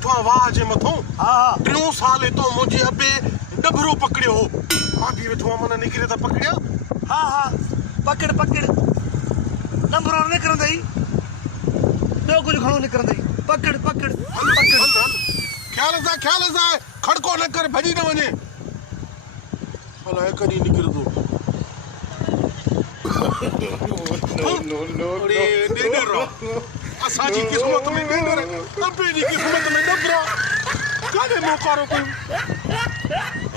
वेठो वाह जे मथो हाँ 3 साल तो मुझे अबे डबरो पकड़ियो मां भी वेठो मन निकरे त पकड़िया हाँ हाँ पकड़ पकड़ नंबर निकरंदई ॿियो कुझु घणो निकरंदई पकड़ पकड़ हल ख्याल सां खड़को न कर भॼी न वञे अलाए कॾहिं निकिरंदो अरे डेडर असांजी क़िस्मत में डेडर अबे जी क़िस्मत में डबरा काॾे मोकारो कयूं